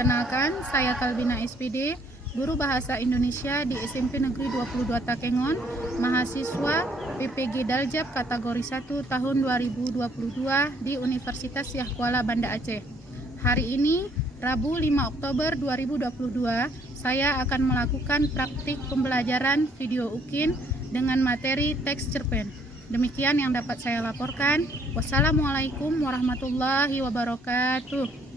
Perkenalkan, saya Kalbina SPD, Guru Bahasa Indonesia di SMP Negeri 22 Takengon, mahasiswa PPG Daljab kategori 1 tahun 2022 di Universitas Syah Kuala Banda Aceh. Hari ini, Rabu 5 Oktober 2022, saya akan melakukan praktik pembelajaran video UKIN dengan materi teks cerpen. Demikian yang dapat saya laporkan. Wassalamualaikum warahmatullahi wabarakatuh.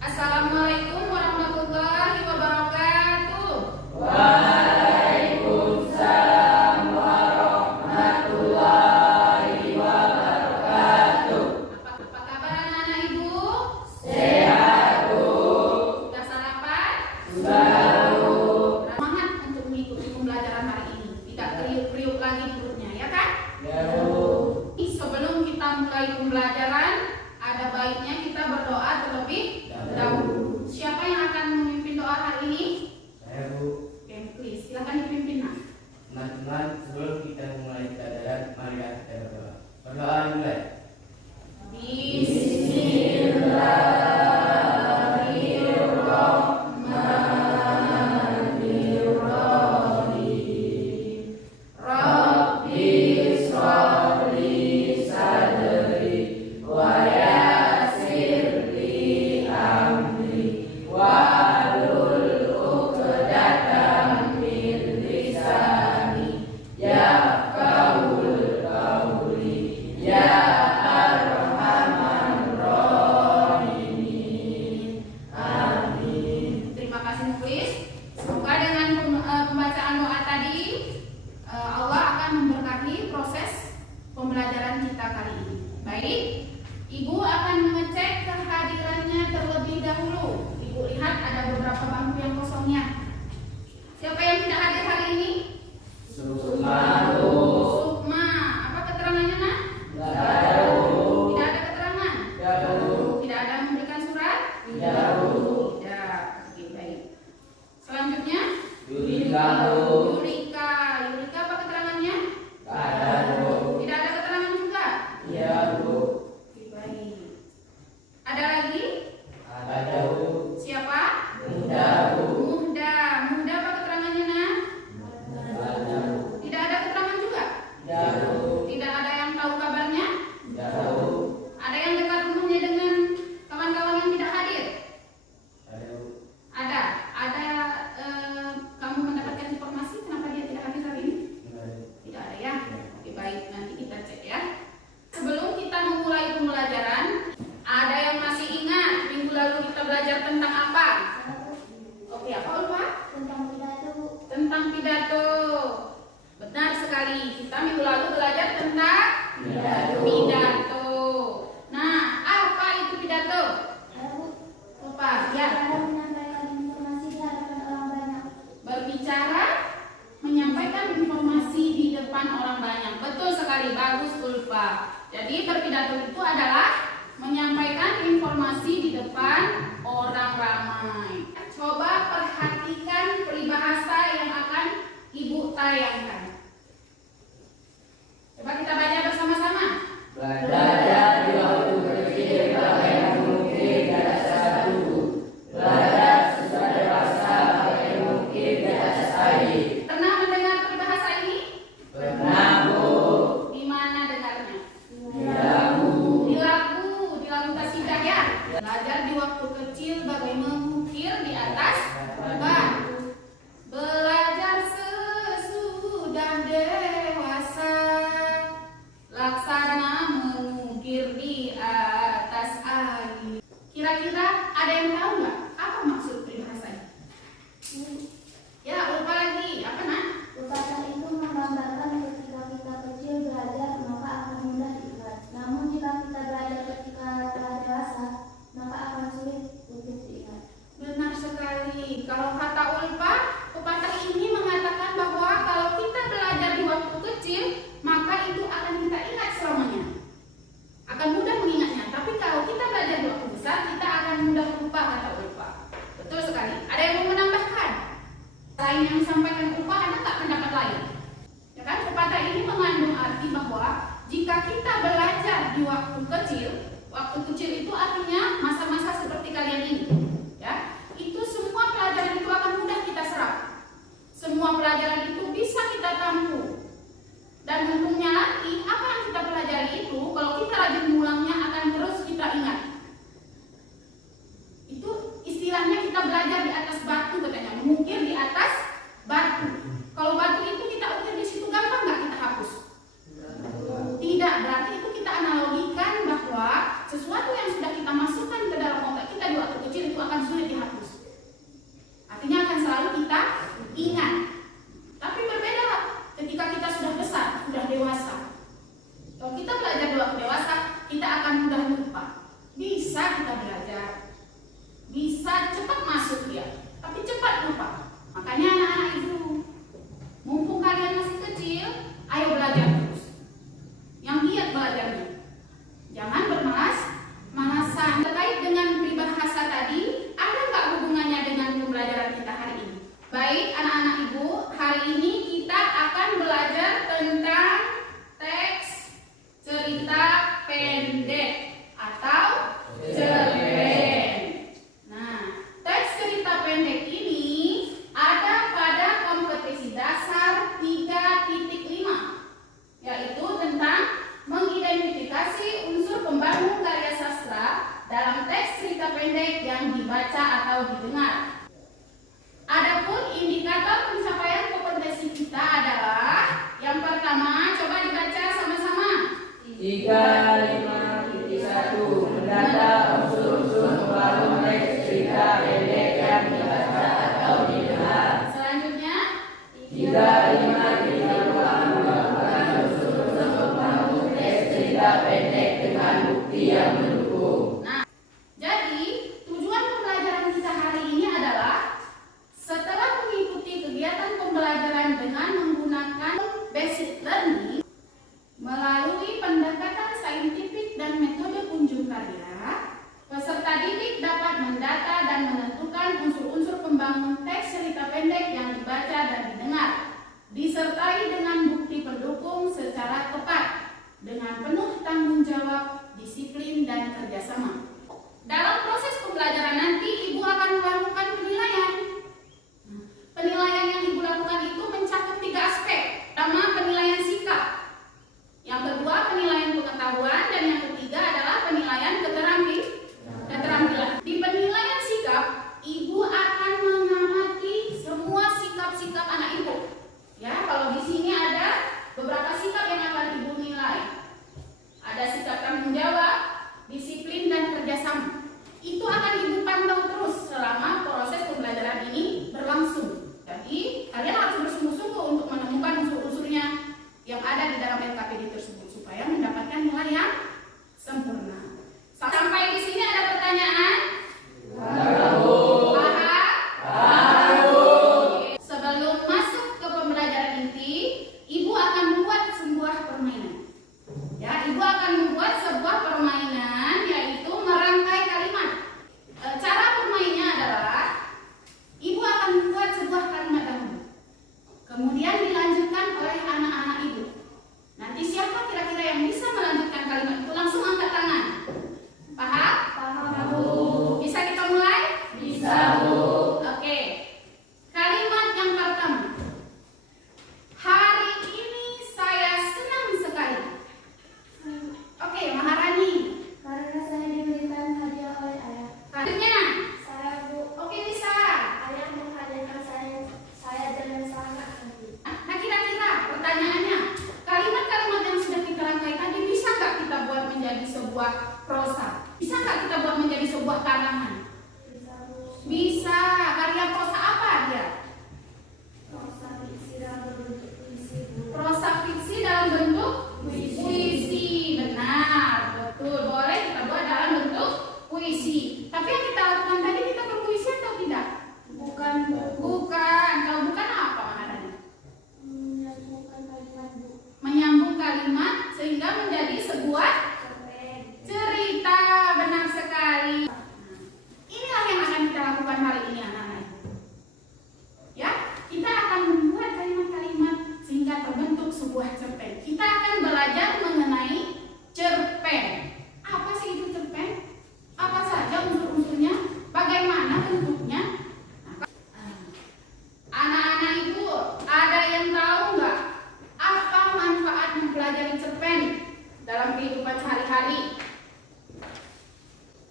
Assalamualaikum warahmatullahi wabarakatuh. Waalaikumsalam warahmatullahi wabarakatuh. Apa kabar anak-anak ibu? Sehat, Bu. Sudah sarapan? Sudah, Bu. Semangat untuk mengikuti pembelajaran hari ini. Tidak kriuk-kriuk lagi perutnya, ya kan? Ya, Bu. Sebelum kita mulai pembelajaran, ada baiknya kita berdoa terlebih dahulu. Siapa yang akan memimpin doa hari ini? Saya, Bu. Oke, please, silakan dipimpin, Nak. Teman-teman, sebelum kita mulai pelajaran, mari kita berdoa. Berdoa dimulai. Bismillahirrahmanirrahim. Rabbi sholli sadri wa yassir li amri wahlul 'uqdatam min lisani yafqahul qawli ya arhamar rahimin. Amin. Terima kasih Mukhlis. Semoga dengan pembacaan doa tadi Allah akan memberkahi proses pembelajaran kita kali ini. Baik, Ibu akan mengecek kehadirannya terlebih dahulu. Ibu lihat ada beberapa bangku yang kosongnya. Siapa yang tidak hadir hari ini? Sukma, Bu. Sukma. Apa keterangannya, Nak? Tidak ada, Bu. Tidak ada keterangan? Tidak, Bu. Tidak ada memberikan surat? Tidak, Bu. Tidak. Oke, baik. Selanjutnya? Yurika, Bu. Yurika. Yurika apa keterangannya? Tidak ada, Bu. Tidak ada keterangan juga? Iya, Bu. Oke, baik. Ada lagi? Ada, Bu. Siapa? Muda, Bu. Muhda. Muhda apa keterangannya, Nak? Tidak ada, Bu. Tidak ada keterangan juga? Tidak, Bu. Tidak ada yang tahu kabarnya? Tidak, Bu. Ada yang dekat rumahnya dengan kawan-kawan yang tidak hadir? Ada, Bu. Ada. Ada kamu mendapatkan informasi kenapa dia tidak hadir hari ini? Tidak ada. Tidak ada ya? Oke, baik, nanti kita cek ya. Sebelum kita memulai pembelajaran, ada yang masih ingat minggu lalu kita belajar tentang apa? Oke, apa lupa? Tentang pidato. Benar sekali. Kita minggu lalu belajar tentang pidato. Nah, apa itu pidato? Lupa. Ya. Berbicara, menyampaikan informasi di depan orang banyak. Betul sekali, bagus Ulfa. Jadi berpidato itu adalah menyampaikan informasi di depan orang ramai. Coba perhatikan peribahasa yang akan Ibu tayangkan. Coba kita baca bersama-sama. Belajar di waktu kecil pakai mungkin di atas batu. Belajar sesudah dewasa pakai mungkin di atas air. Pernah mendengar peribahasa ini? Pernah, Bu. Di mana dengarnya? Tidak, Bu. Di lagu kasidah ya. Belajar di waktu kecil bagai mengukir di atas batu. Belajar sesudah dewasa, laksana mengukir di atas air. Kira-kira ada yang tahu nggak apa maksud peribahasa ini? Ya, lupa lagi. Apa, Nak? Pepatah itu menggambarkan ketika kita kecil belajar maka akan mudah diingat. Namun jika kita belajar ketika telah dewasa maka akan sulit untuk diingat. Benar sekali. Kalau kata Ulfa, pepatah ini mengatakan bahwa kalau kita belajar di waktu kecil, maka itu akan kita ingat selamanya. Akan mudah mengingatnya. Tapi kalau kita belajar di waktu besar, kita akan mudah lupa, kata Ulfa. Betul sekali. Ada yang mau menambahkan? Selain yang disampaikan Ulfa, ada tak pendapat lain? Ya kan? Pepatah ini mengandung arti bahwa jika kita belajar di waktu kecil itu artinya masa-masa seperti kalian ini. Ayo belajar terus. Yang giat belajarnya. Jangan bermalas-malasan. Terkait dengan peribahasa tadi, ada nggak hubungannya dengan pembelajaran kita hari ini? Baik, anak-anak ibu, hari ini kita akan belajar tentang teks cerita pendek atau cerpen. Nah, teks cerita pendek ini ada pada kompetensi dasar 3.5, yaitu tentang mengidentifikasi unsur pembangun karya sastra dalam teks cerita pendek yang dibaca atau didengar. Adapun indikator pencapaian kompetensi kita adalah yang pertama, coba dibaca sama-sama. 35.1 mendata unsur-unsur pembangun teks cerita pendek yang dibaca atau didengar. Selanjutnya, 35.2 melakukan unsur-unsur pembangun teks cerita pendek dengan bukti yang mendukung. nah, jadi tujuan pembelajaran kita hari ini adalah setelah mengikuti kegiatan pembelajaran dengan menggunakan basic learning melalui pendekatan saintifik dan metode kunjung karya, peserta didik dapat mendata dan menentukan unsur-unsur pembangun teks cerita pendek yang dibaca dan didengar, disertai dengan bukti pendukung secara tepat, dengan penuh tanggung jawab, disiplin, dan kerjasama. Dalam proses pembelajaran nanti, Ibu akan melakukan penilaian. Penilaian yang Ibu lakukan itu mencakup 3 aspek. Pertama, penilaian sikap. Yang kedua, penilaian pengetahuan. Dan yang ketiga adalah penilaian keterampilan. Di penilaian sikap, Ibu akan mengamati semua sikap-sikap anak Ibu. Ya, kalau di sini ada beberapa sikap yang akan Ibu nilai. Ada sikap tanggung jawab, disiplin, dan kerjasama. Itu akan Ibu pantau terus selama proses pembelajaran ini berlangsung. Jadi, kalian harus bersungguh-sungguh untuk menemukan unsur-unsurnya yang ada di dalam LKPD tersebut supaya mendapatkan nilai yang sempurna. Sampai di sini ada pertanyaan? Paham? Sebelum masuk ke pembelajaran inti, Ibu akan membuat sebuah permainan. Ya, Ibu akan membuat sebuah permainan yaitu merangkai kalimat. Cara bermainnya adalah Ibu akan membuat sebuah kalimat dahulu. Kemudian dilanjutkan oleh anak-anak Ibu. Nanti siapa kira-kira yang bisa melanjutkan kalimat itu langsung angkat tangan. Paham? Paham, Bu. Bisa kita mulai? Bisa, Bu. Oke. Kalimat yang pertama. Hari ini saya senang sekali. Oke, Maharani. Karena saya diberikan hadiah oleh ayah. Selanjutnya. Saya, Bu, Oke, bisa. ayah menghadiahkan saya dengan sangat hati. Nah, kira-kira pertanyaannya, kalimat-kalimat yang sudah kita rangkai tadi bisa nggak kita buat menjadi sebuah prosa? Bisa nggak kita buat menjadi sebuah karangan? Bisa, Bu. Bisa. Karya prosa apa dia? Prosa fiksi dalam berbentuk puisi, Bu. Prosa fiksi dalam bentuk puisi. Benar, betul. Boleh kita buat dalam bentuk puisi. Tapi yang kita lakukan tadi, kita berpuisi atau tidak? Bukan, Bu. Bukan. Kalau bukan apa maknanya? Menyambungkan kalimat, Bu. Menyambung kalimat sehingga menjadi sebuah Cerpen. cerita. Benar sekali. Inilah yang akan kita lakukan hari ini, anak-anak. Ya, kita akan membuat kalimat-kalimat sehingga terbentuk sebuah cerpen. Kita akan belajar mengenai cerpen. Apa sih itu cerpen? Apa saja unsur-unsurnya? Bagaimana bentuknya? Anak-anak Ibu, ada yang tahu nggak apa manfaat mempelajari cerpen dalam kehidupan sehari-hari?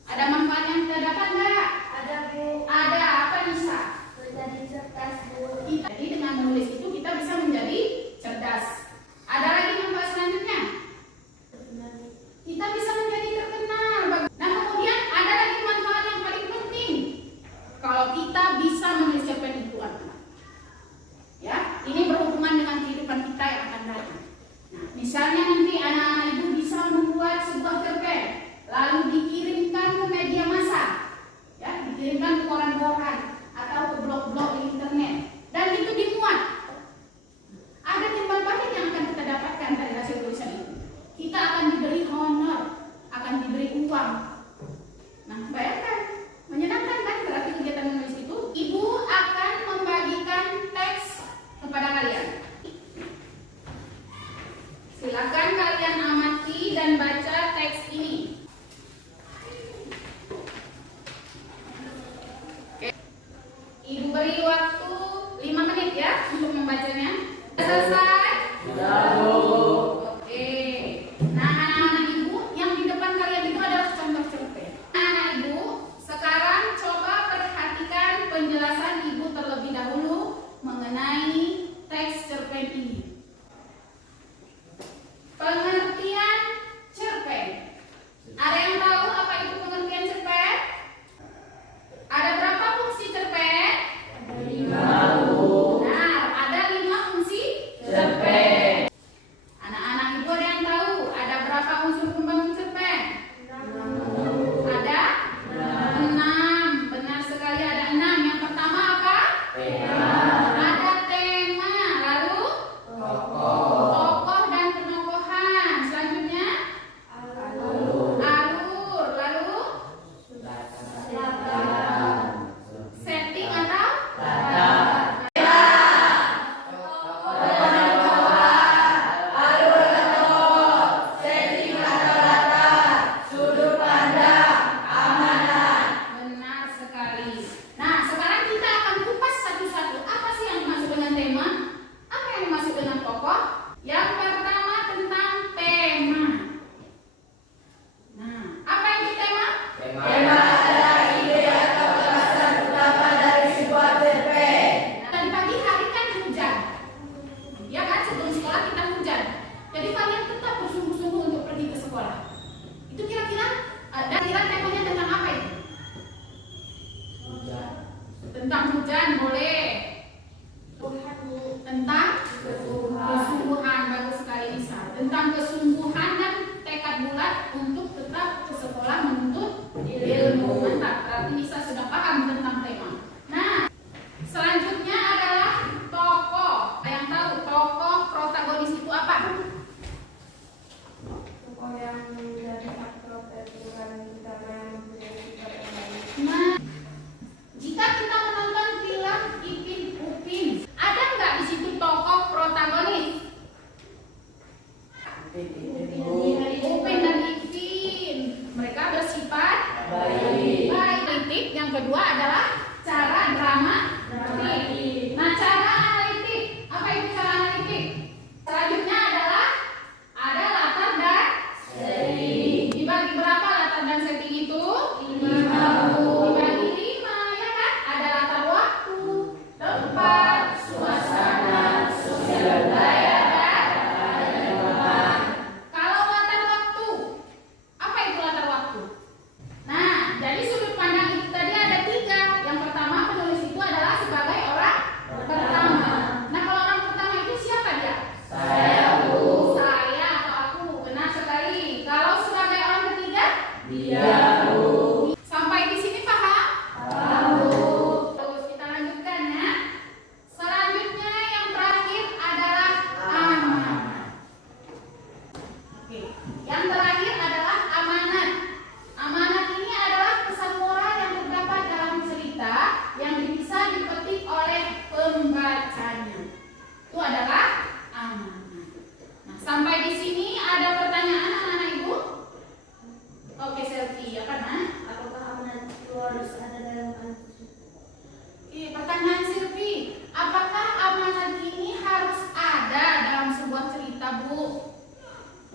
Ada manfaat yang kita dapat nggak? Ada, Bu. Ada. Apa bisa? Menjadi cerdas, Bu. Jadi dengan menulis itu kita bisa menjadi cerdas. Ada lagi manfaat selanjutnya? Benar, Bu. Kita bisa menjadi terkenal. Nah, kemudian ada lagi manfaat yang paling penting. Kalau kita bisa menulis cerpen itu apa? Ya, ini berhubungan dengan kehidupan kita yang akan datang. Nah, misalnya nanti anak-anak Ibu bisa membuat sebuah cerpen, lalu dikirimkan ke media massa, ya, dikirimkan ke koran-koran atau ke blog-blog di internet, dan itu dimuat. Ada timbal balik yang akan kita dapat Silakan kalian amati dan baca teks ini. Oke. Ibu beri waktu 5 menit ya untuk membacanya. Selesai? Oke. Nah, anak-anak ibu, yang di depan kalian itu adalah contoh cerpen. Anak ibu, sekarang coba perhatikan penjelasan ibu terlebih dahulu mengenai teks cerpen ini. Pengertian cerpen. Ada yang tahu apa itu pengertian cerpen? Ada berapa fungsi cerpen? Nah, ada 5 fungsi cerpen. Anak-anak ibu ada yang tahu ada berapa unsur pembangun cerpen? Ada 6. Benar sekali, ada 6. Yang pertama apa? Ada tema, lalu tokoh dan penokohan. Selanjutnya alur, lalu setting atau benar sekali. Nah, sekarang kita akan kupas satu-satu. Apa sih yang dimaksud dengan tema? Apa yang dimaksud dengan tokoh? Yang pertama tentang tema. Nah, apa itu tema? Tadi pagi hari kan hujan. Ya kan, sebelum sekolah kita hujan. Jadi kalian tetap bersungguh-sungguh untuk pergi ke sekolah. Itu kira-kira temanya tentang apa itu? Tentang hujan boleh. Tentang kesungguhan, bagus sekali Nisa. Tentang kesungguhan dan tekad bulat untuk tetap ke sekolah menuntut ilmu. Mantap, berarti Nisa sudah paham tentang tema. Nah, selanjutnya adalah tokoh. Ada yang tahu tokoh protagonis itu apa? Nah, jika kita menonton film Ipin Upin, ada nggak di situ tokoh protagonis? Upin dan Ipin, mereka bersifat baik. Yang kedua adalah cara drama. Nah, cara analitik, apa itu cara analitik? Selanjutnya adalah ada latar dan setting. Dibagi berapa latar dan setting itu? 50. Dibagi 5, ya kan? Ada latar waktu, tempat, suasana, sosial budaya, dan lingkungan. Kalau latar waktu, apa itu latar waktu? Nah, jadi sudut pandang itu tadi ada 3. Yang pertama, penulis itu adalah sebagai orang pertama. Nah, kalau orang pertama itu siapa dia? Saya atau aku. Benar sekali. Kalau sebagai orang ketiga? Sampai di sini paham? Terus kita lanjutkan ya. Selanjutnya yang terakhir adalah amanat. Oke. Yang terakhir adalah amanat. Amanat ini adalah pesan moral yang terdapat dalam cerita yang bisa dipetik oleh pembacanya. Itu adalah amanat. Nah, sampai di sini ada pertanyaan anak-anak ibu? Oke, Selfie, apa nah? Apakah amanat itu harus ada dalam konstitusi? Pertanyaan Silvi, apakah amanat ini harus ada dalam sebuah cerita, Bu?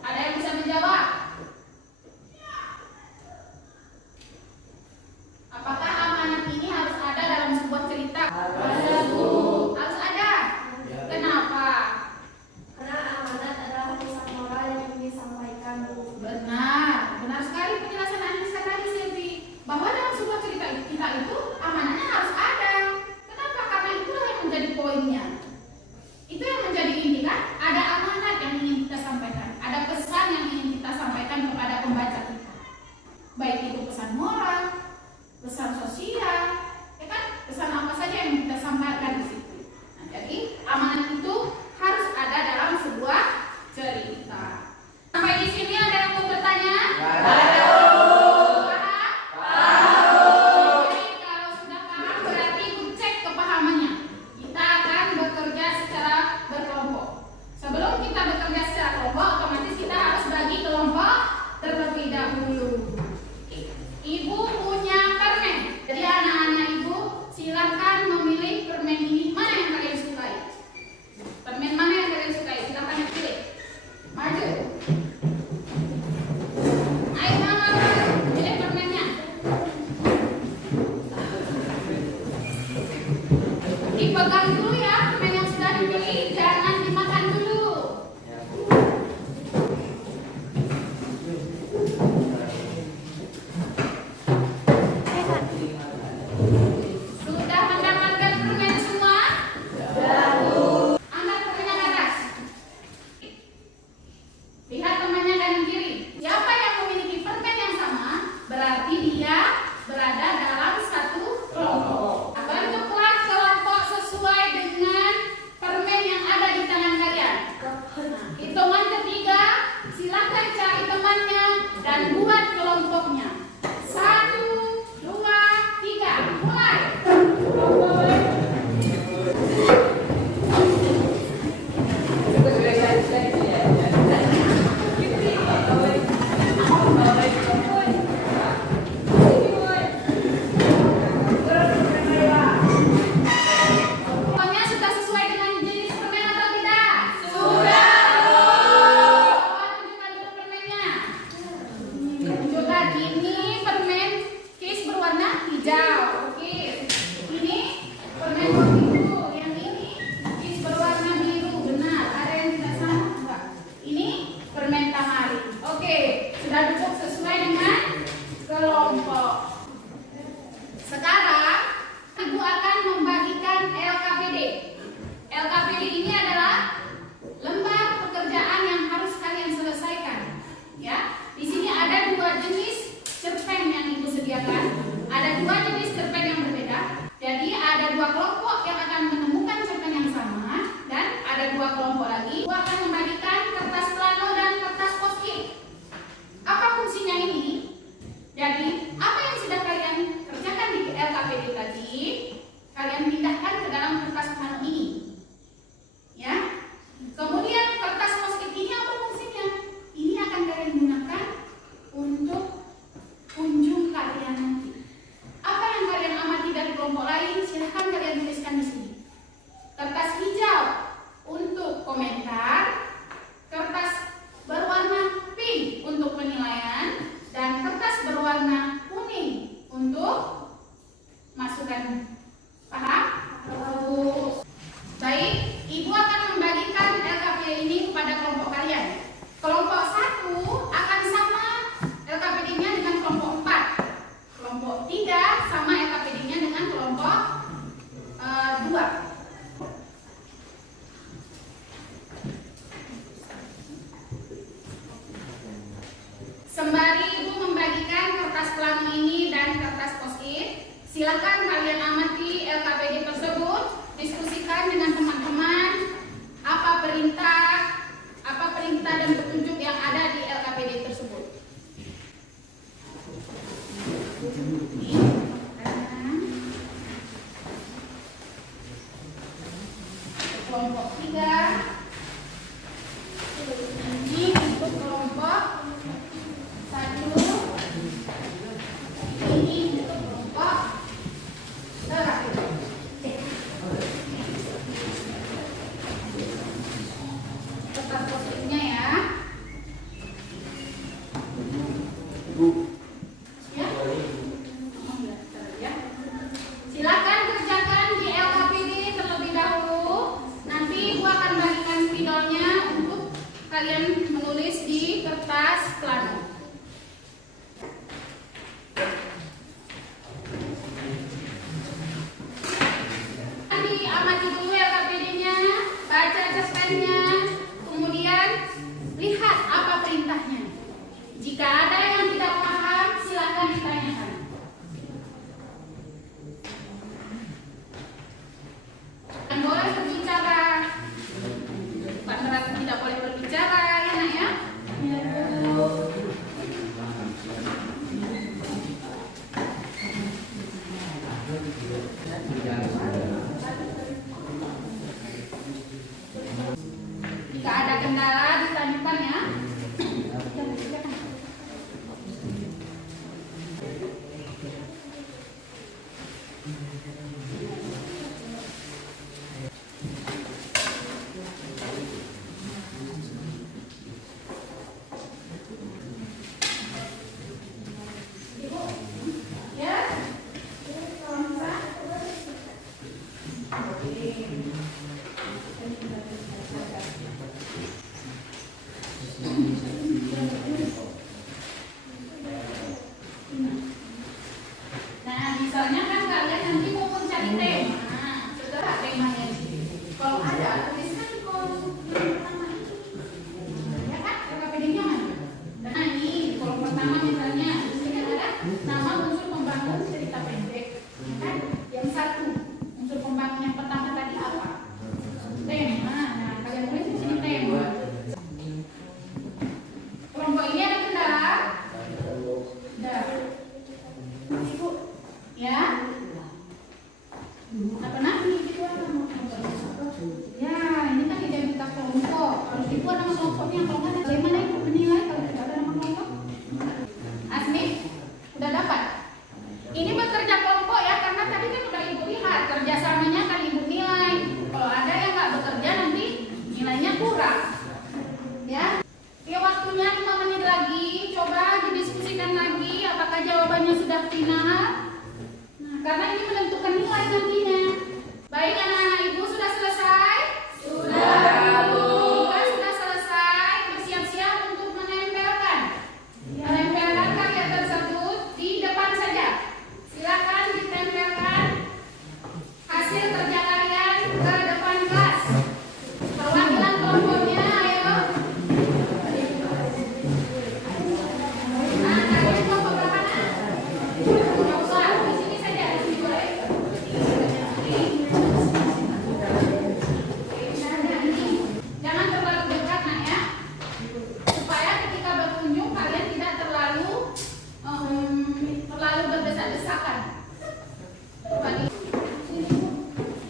Ada yang bisa menjawab? Apakah amanat ini harus ada dalam sebuah cerita? Harus ada. Kenapa? Karena amanat adalah pesan moral sudah duduk sesuai dengan kelompok. Sekarang Ibu akan membagikan LKPD. LKPD ini adalah lembar pekerjaan yang harus kalian selesaikan. Ya, di sini ada 2 jenis cerpen yang Ibu sediakan. Ada 2 jenis cerpen yang berbeda. Jadi ada 2 kelompok yang akan menemukan cerpen yang sama dan ada 2 kelompok lagi. Ibu akan membagikan kertas plano dan kertas post-it. Apa fungsinya ini? Jadi apa yang sudah kalian kerjakan di LKPD tadi, kalian pindahkan ke dalam kertas plano ini. Ya. Kemudian kertas post-it ini apa fungsinya? Ini akan kalian gunakan untuk kunjung kalian nanti. Apa yang kalian amati dari kelompok lain, silahkan kalian tuliskan di sini. Kertas hijau untuk komentar, kertas berwarna pink untuk penilaian, dan kertas berwarna kuning untuk masukan. Paham? Baik, Ibu akan membagikan LKPD ini kepada kelompok kalian. Kelompok 1 akan sama LKPD-nya dengan kelompok 4. Kelompok 3 sama LKPD-nya dengan kelompok 2. Sembari Ibu membagikan kertas plano ini dan kertas post-it, silakan kalian amati LKPD tersebut, diskusikan dengan teman-teman apa perintah dan petunjuk yang ada di LKPD tersebut. Kelompok 3 ini untuk kelompok 1, ini untuk kelompok terakhir. Kertas post-itnya ya. Ya. Ya. Silakan kerjakan di LKPD terlebih dahulu. Nanti Ibu akan bagikan spidolnya untuk kalian menulis di kertas plano. Amati dulu LKPD-nya, baca cerpennya, kemudian lihat apa perintahnya. Jika ada yang tidak paham, silakan ditanyakan. Dan boleh berbicara, bukan berarti tidak boleh berbicara, ya nak ya? Jika ada kendala ditanyakan ya. Ibu, ya, kalau bisa. Nah, misalnya kan kalian nanti mau mencari tema, segera temanya di sini. Kalau ada, tuliskan di kolom pertama itu. Ya kan, LKPD-nya mana? Nah, ini di kolom pertama misalnya, di sini ada nama unsur pembangun cerita pendek. Ya kan? Yang 1, unsur pembangun yang pertama tadi apa? Tema. Nah, kalian tulis di sini tema. Kelompok ini ada kendala? Ada. Ibu, ya. Apa nanti gitu ya, ini kan identitas kelompok. Harus ibu ada nama kelompoknya. Kalau nggak, bagaimana ibu menilai kalau tidak ada nama kelompok? Asmi, udah dapat? Ini bekerja kelompok ya, karena tadi kan udah ibu lihat kerjasamanya kan ibu nilai. Kalau ada yang nggak bekerja nanti nilainya kurang. Ya. Oke, waktunya 5 menit lagi. Coba didiskusikan lagi apakah jawabannya sudah final. Nah, karena ini menentukan nilai nantinya. Baik, anak-anak ibu sudah selesai? Sudah, Bu. Sudah selesai. Bersiap-siap untuk menempelkan. Ya. rasakan. Bagi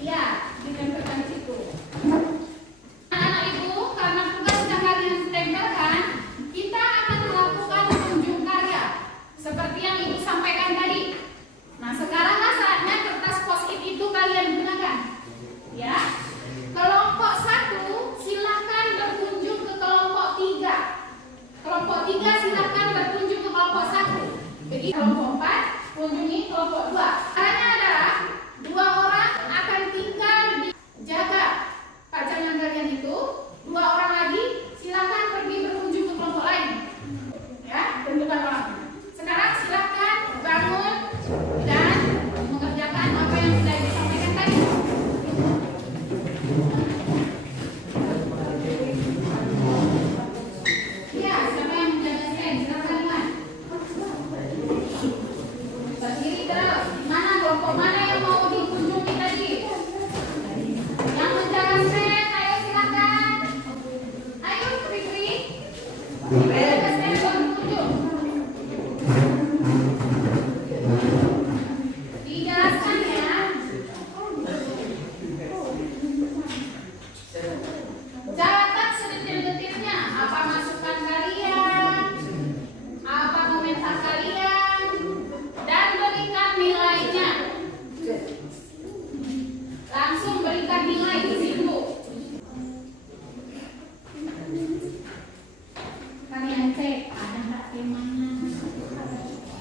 iya, ditempelkan di situ. Anak-anak ibu, karena tugas sudah kalian tempelkan, kita akan melakukan unjuk karya seperti yang ibu sampaikan tadi. Nah, sekaranglah saatnya kertas post-it itu kalian gunakan. Ya, kelompok 1 silahkan berkunjung ke kelompok 3. Kelompok 3 silahkan berkunjung ke kelompok 1. Jadi kelompok 4 kunjungi kelompok 2. Caranya adalah 2 orang akan tinggal di jaga pajangan kalian itu, 2 orang lagi silahkan pergi berkunjung ke kelompok lain. Ya, tentukan orang. Sekarang silahkan bangun dan mengerjakan apa yang sudah disampaikan tadi. Ya, siapa yang menjaga stand? Silakan Iman. Berdiri terus. Mana kelompok mana yang mau dikunjungi tadi? Yang menjaga stand, ayo silakan. Ayo Fikri. Menjaga stand buat berkunjung. Dijelaskan ya. Catat sedetil-detilnya apa masukan kalian, apa komentar kalian, dan berikan nilainya. Langsung berikan nilai di situ. Kalian cek ada nggak temanya,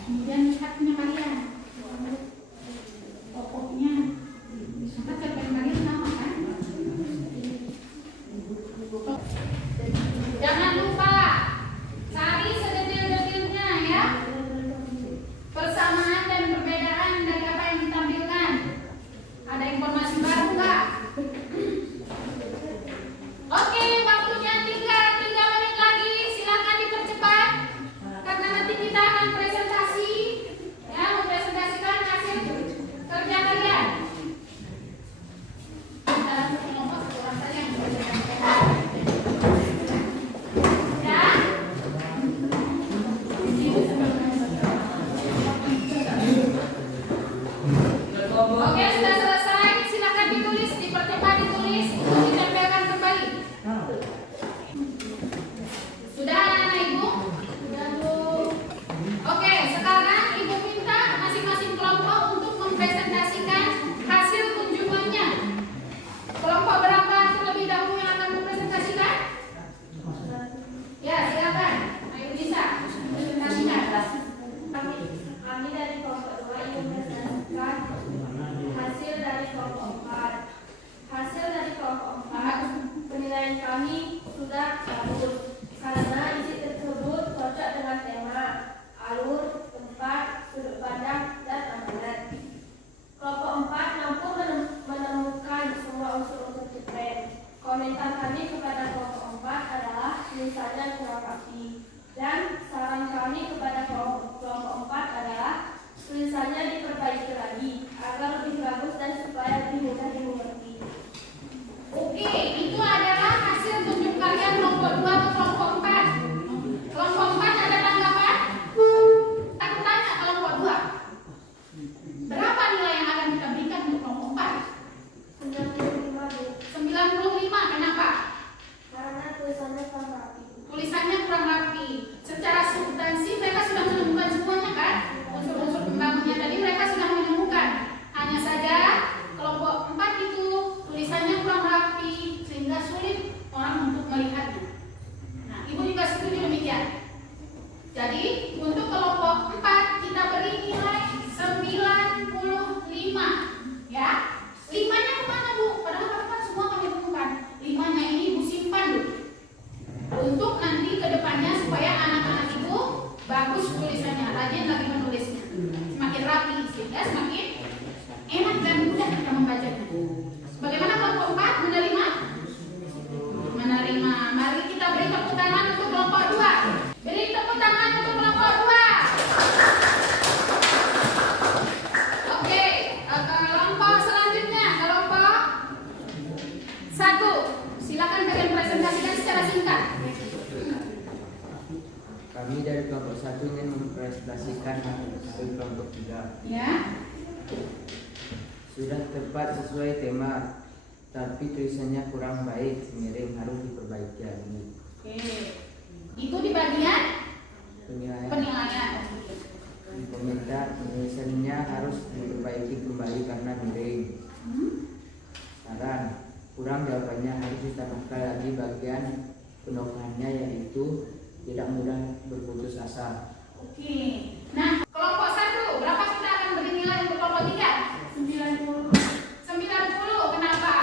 kemudian lihatnya kalian. Pokoknya maka cerpen kalian sama kan? Jangan lupa cari sedetil-detilnya ya, persamaan dan perbedaan dari apa yang ditampilkan. Ada informasi baru nggak? Oke, waktunya tinggal 3 menit lagi, silakan dipercepat karena nanti kita akan presentasi ya, mempresentasikan hasil kerja kalian. Dalam kelompok satu orang saja yang mempresentasikan. Ya. Oke, sudah selesai. Silakan ditulis, dipercepat ditulis untuk ditempelkan kembali. Sudah anak-anak ibu? Sudah Bu. Oke, sekarang ibu minta masing-masing kelompok untuk mempresentasikan hasil kunjungannya. Kelompok berapa terlebih dahulu yang akan mempresentasikan? Ya, silakan. Ayo bisa presentasikan. Kami dari kelompok 2 ingin mempresentasikan hasil dari kelompok 4. Hasil dari kelompok 4, penilaian kami sudah bagus karena isi tersebut cocok dengan tema, alur, tempat, sudut pandang, dan amanat. Kelompok 4 mampu menemukan semua unsur-unsur cerpen. Komentar kami kepada kelompok 4 adalah tulisannya kurang rapi. Dan saran kami kepada kelompok 4 adalah tulisannya diperbaiki lagi agar lebih bagus dan supaya lebih mudah dimengerti. Oke, itu adalah hasil tunjuk kalian kelompok 2 ke kelompok 4. Kelompok 4 ada tanggapan? Aku tanya kelompok 2. Berapa nilai yang akan kita berikan untuk kelompok 4? 95 Bu. 95. Kenapa? Karena tulisannya kurang rapi. Tulisannya kurang rapi. Secara substansi mereka sudah menemukan semuanya kan? Unsur-unsur pembangunnya tadi mereka sudah menemukan. Hanya saja kelompok 4 itu tulisannya kurang rapi sehingga sulit orang untuk melihatnya. Nah, ibu juga setuju demikian. Jadi untuk kelompok 4 kita beri nilai 95. Ya, 5-nya kemana Bu? Padahal kan semua kami temukan. 5-nya ini ibu simpan dulu untuk nanti ke depannya supaya anak-anak ibu bagus tulisannya, rajin lagi menulisnya, semakin rapi sehingga semakin enak dan mudah kita membacanya. Bagaimana kelompok 4 menerima? Menerima. Mari kita beri tepuk tangan untuk kelompok 2. Beri tepuk tangan untuk kelompok 2. Oke, kelompok selanjutnya, kelompok 1. Silakan kalian presentasikan secara singkat. Kami dari kelompok 1 ingin mempresentasikan hasil kelompok 3. Ya. Sudah tepat sesuai tema, tapi tulisannya kurang baik, miring, harus diperbaiki lagi. Oke. Itu di bagian Penilaian. penilaian. Komentar tulisannya harus diperbaiki kembali karena miring. Saran, kurang jawabannya harus ditambahkan lagi bagian penokohannya, yaitu tidak mudah berputus asa. Oke. Nah, kelompok 1 berapa sudah akan beri nilai untuk kelompok 3? 90. 90. Kenapa?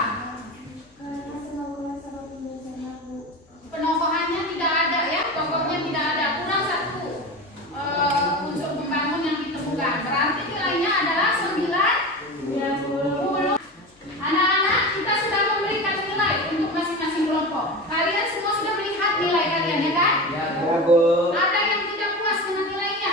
Karena semua sama tulisannya Bu. Penokohannya tidak ada ya, tokohnya tidak ada. Kurang 1 unsur pembangun yang ditemukan. Berarti nilainya adalah 90. Anak-anak, kita sudah memberikan nilai untuk masing-masing kelompok. Kalian semua sudah melihat nilai kalian ya kan? Ya, Bu. Ada yang tidak puas dengan nilainya?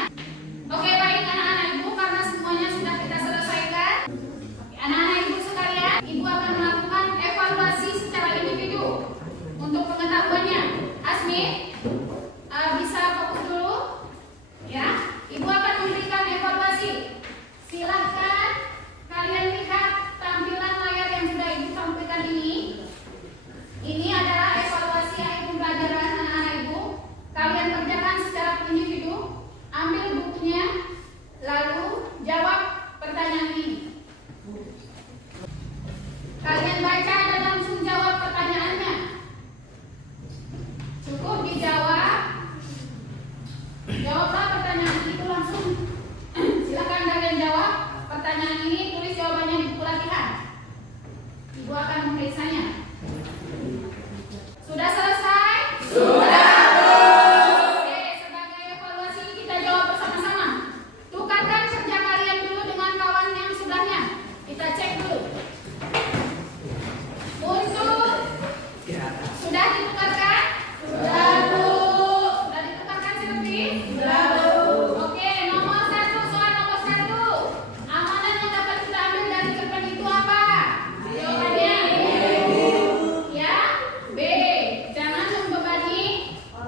Oke, baik anak-anak ibu, karena semuanya sudah kita selesaikan. Oke, anak-anak ibu sekalian, ibu akan melakukan evaluasi secara individu untuk pengetahuannya. Asmi, bisa fokus dulu, ya. Ibu akan memberikan evaluasi. Silahkan kalian lihat tampilan layar yang sudah ibu sampaikan ini. Ini adalah evaluasi akhir pembelajaran anak-anak ibu. Kalian kerjakan secara individu, ambil bukunya, lalu jawab pertanyaan ini. Kalian baca dan langsung jawab pertanyaannya. Cukup dijawab. Jawablah pertanyaan itu langsung. Silakan kalian jawab pertanyaan ini, tulis jawabannya di buku latihan. Ibu akan memeriksanya. Sudah selesai? Sudah. Oke, sebagai evaluasi kita jawab bersama-sama. Tukarkan kerja kalian dulu dengan kawan yang sebelahnya. Kita cek dulu. Unsur sudah ditukarkan? Sudah, Bu. Sudah ditukarkan Silvi? Sudah, Bu. Oke, nomor 1, soal nomor 1. Amanan yang dapat kita ambil dari cerpen itu apa? Jawabannya ya, B. Jangan membebani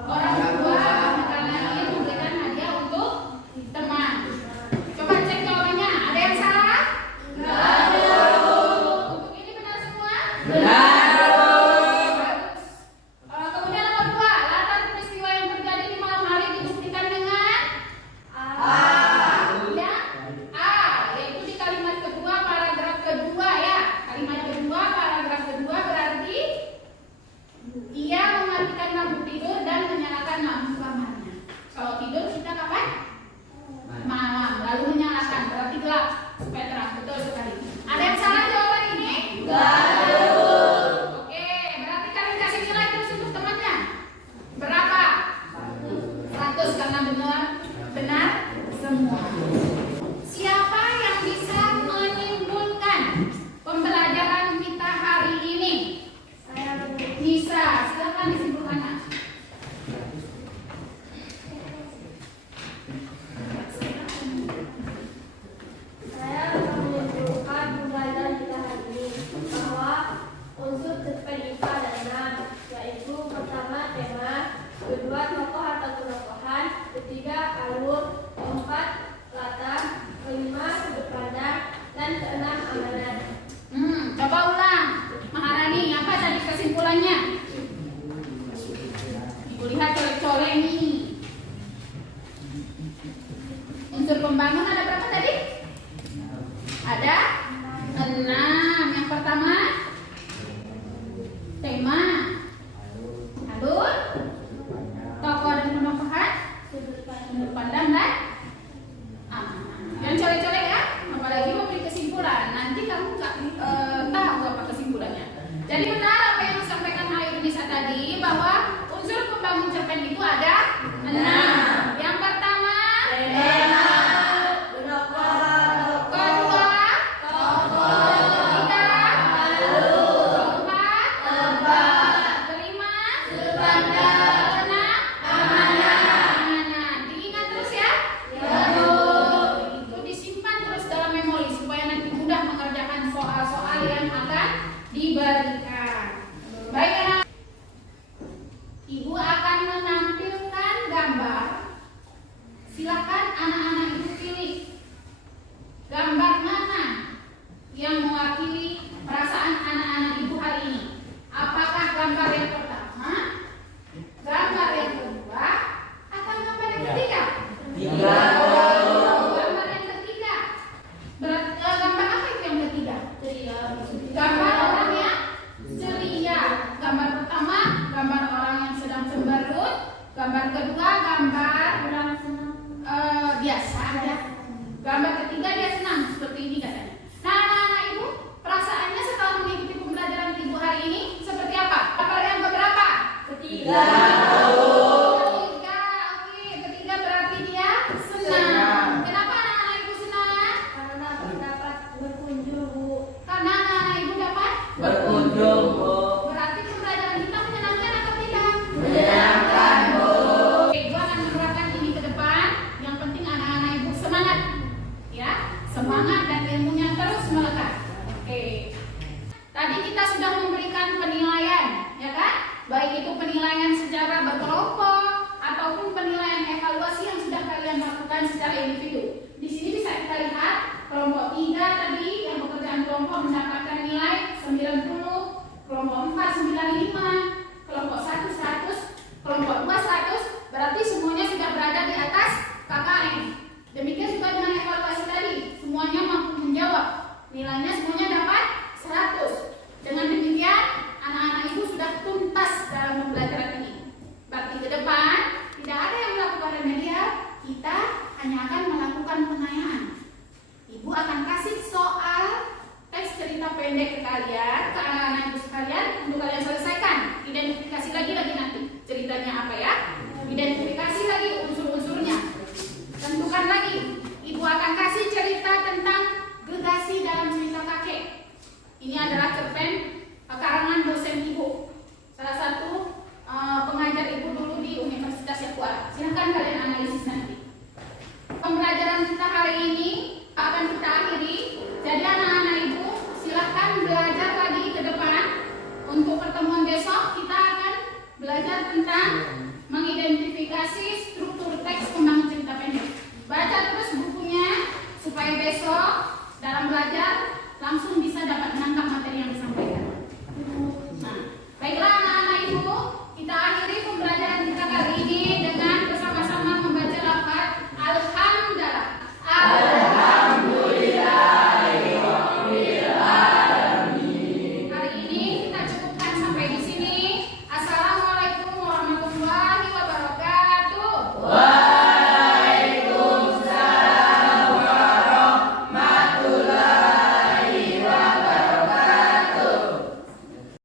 orang tua, akan lagi memberikan hadiah untuk teman. Coba cek jawabannya. Ada yang salah? Enggak. Untuk ini benar semua? Benar. Bagus. Kemudian nomor 2, latar peristiwa yang terjadi di malam hari dibuktikan dengan ya, A, yaitu di kalimat kedua, paragraf kedua ya. Kalimat kedua, paragraf kedua berarti ia mematikan lampu tidur dan menyalakan lampu kamarnya. Kalau tidur kita kapan? Malam. Lalu menyalakan, berarti gelap supaya terang. Betul sekali. Ada yang salah jawaban ini? Enggak. Oke, berarti kalian kasih nilai terus untuk temannya. Berapa? 100 karena benar semua. Siapa yang bisa menyimpulkan pembelajaran kita hari ini? Saya Bu. Bisa, silakan disimpulkan. Nak. Saya akan menyimpulkan pembelajaran kita hari ini bahwa unsur cerpen itu ada 6, yaitu pertama tema, kedua tokoh atau tokohan, ketiga alur, keempat latar, kelima sudut pandang, dan keenam amanat. Coba ulang. Maharani, apa tadi kesimpulannya? Ibu lihat colek-colek nih. Unsur pembangun ada berapa tadi? Ada 6. Yang pertama tema, alur, tokoh dan penokohan, sudut pandang dan yang colek-colek ya, apalagi memberi kesimpulan. Nanti kamu nggak tahu apa kesimpulannya. Jadi benar apa yang disampaikan Ayurnisa tadi, bahwa unsur pembangun cerpen itu ada 6. Yang pertama tema, kedua ketiga keempat kelima keenam amanat. Diingat terus Gambar kedua gambar biasa ya. Gambar ketiga dia senang seperti ini katanya. Nah, anak-anak ibu, perasaannya setelah mengikuti pembelajaran ibu hari ini seperti apa? Apa yang keberapa? Ketiga. Ketiga berarti dia senang. Kenapa anak-anak ibu senang? Karena dapat berkunjung, Bu. Karena anak-anak ibu dapat Berkunjung, Bu. Berarti pembelajaran kita menyenangkan atau tidak? Menyenangkan, Bu. Oke, gua akan menerapkan ini ke depan. Yang penting anak-anak ibu semangat, ya, semangat dan ilmunya terus melekat. Oke. Tadi kita sudah memberikan penilaian, ya kan? Baik itu penilaian secara berkelompok ataupun penilaian evaluasi yang sudah kalian lakukan secara individu. Di sini bisa kita lihat kelompok 3 tadi yang pekerjaan kelompok mendapatkan nilai 90, kelompok 4 95, kelompok 1 100, kelompok 2 100, berarti semuanya sudah berada di atas KKM. Demikian juga dengan evaluasi tadi, semuanya mampu menjawab. Nilainya semuanya dapat 100. Dengan demikian, anak-anak ibu sudah tuntas dalam pembelajaran ini. Berarti ke depan tidak ada yang melakukan remedial, kita hanya akan melakukan pengayaan. Ibu akan kasih soal teks cerita pendek ke kalian, ke anak-anak ibu sekalian untuk kalian selesaikan. Identifikasi lagi nanti ceritanya apa ya? Identifikasi lagi unsur-unsurnya. Tentukan lagi. Ibu akan kasih cerita tentang gergasi dalam cerita kakek. Ini adalah cerpen karangan dosen ibu, salah satu pengajar ibu dulu di Universitas Yakuara. Silahkan kalian analisis nanti. Pembelajaran kita hari ini akan kita akhiri. Jadi anak-anak ibu silahkan belajar lagi ke depan. Untuk pertemuan besok kita akan belajar tentang mengidentifikasi struktur teks pembangun cerita pendek. Baca terus bukunya supaya besok dalam belajar langsung